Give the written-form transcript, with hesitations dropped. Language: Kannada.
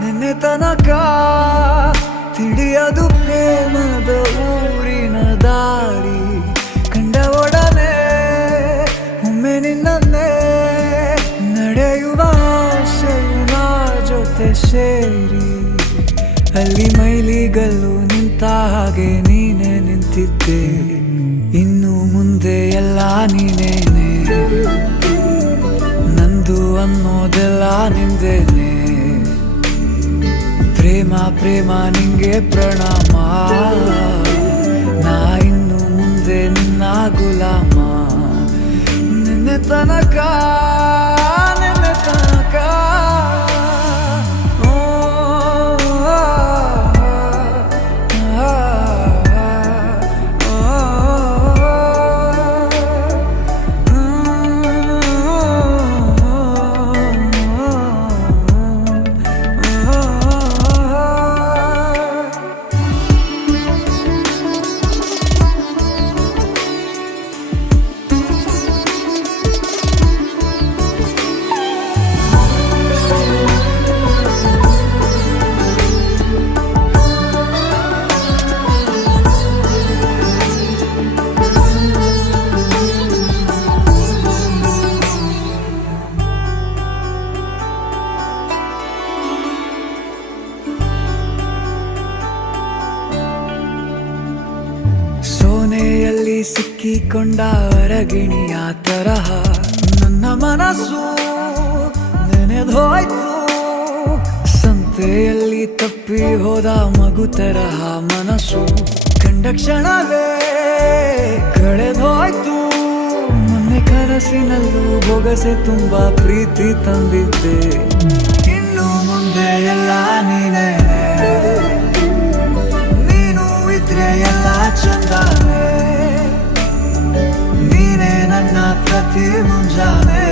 ನಿನ್ನೆ ತನಕ ತಿಳಿಯದು ಪ್ರೇಮದ ಊರಿನ ದಾರಿ. ಕಂಡ ಒಡನೆ ಒಮ್ಮೆ ನಿನ್ನೇ ನಡೆಯುವ ಆಸೆಯು ನಾ ಜೊತೆ ಸೇರಿ. ಅಲ್ಲಿ ಮೈಲಿಗಲ್ಲು ನಿಂತ ಹಾಗೆ ನೀನೆ ನಿಂತಿದ್ದೆ, ಇನ್ನು ಮುಂದೆ ಎಲ್ಲ ನೀನೇನೆ, ನಂದು ಅನ್ನೋದೆಲ್ಲ ನಿಂದೇನೆ. ಪ್ರೇಮ ಪ್ರೇಮ ನಿಂಗೆ ಪ್ರಣಾಮ, ನಾ ಇನ್ನು ಮುಂದೆ ನಿನ್ನ ಗುಲಾಮ. ನಿನ್ನೆ ತನಕ ಸೋನೆಯಲ್ಲಿ ಸಿಕ್ಕಿಕೊಂಡ ಅರಗಿಣಿಯ ತರಹ ನನ್ನ ಮನಸ್ಸು ನೆನೆದೋಯ್ತು. ಸಂತೆಯಲ್ಲಿ ತಪ್ಪಿ ಹೋದ ಮಗು ತರಹ ಮನಸ್ಸು ಕಂಡ ಕ್ಷಣವೇ ಕಳೆದೋಯ್ತು. ಮೊನ್ನೆ ಕನಸಿನಲ್ಲೂ ಬೊಗಸೆ ತುಂಬಾ ಪ್ರೀತಿ ತಂದಿದ್ದೆ, ಇನ್ನು ಮುಂದೆ ಎಲ್ಲ ನೀನೇ, ನೀನು ಇದ್ರೆ ಎಲ್ಲ ಚಂದಾನೆ, ನೀನೇ ನನ್ನ ಪ್ರತಿ ಮುಂಜಾನೆ.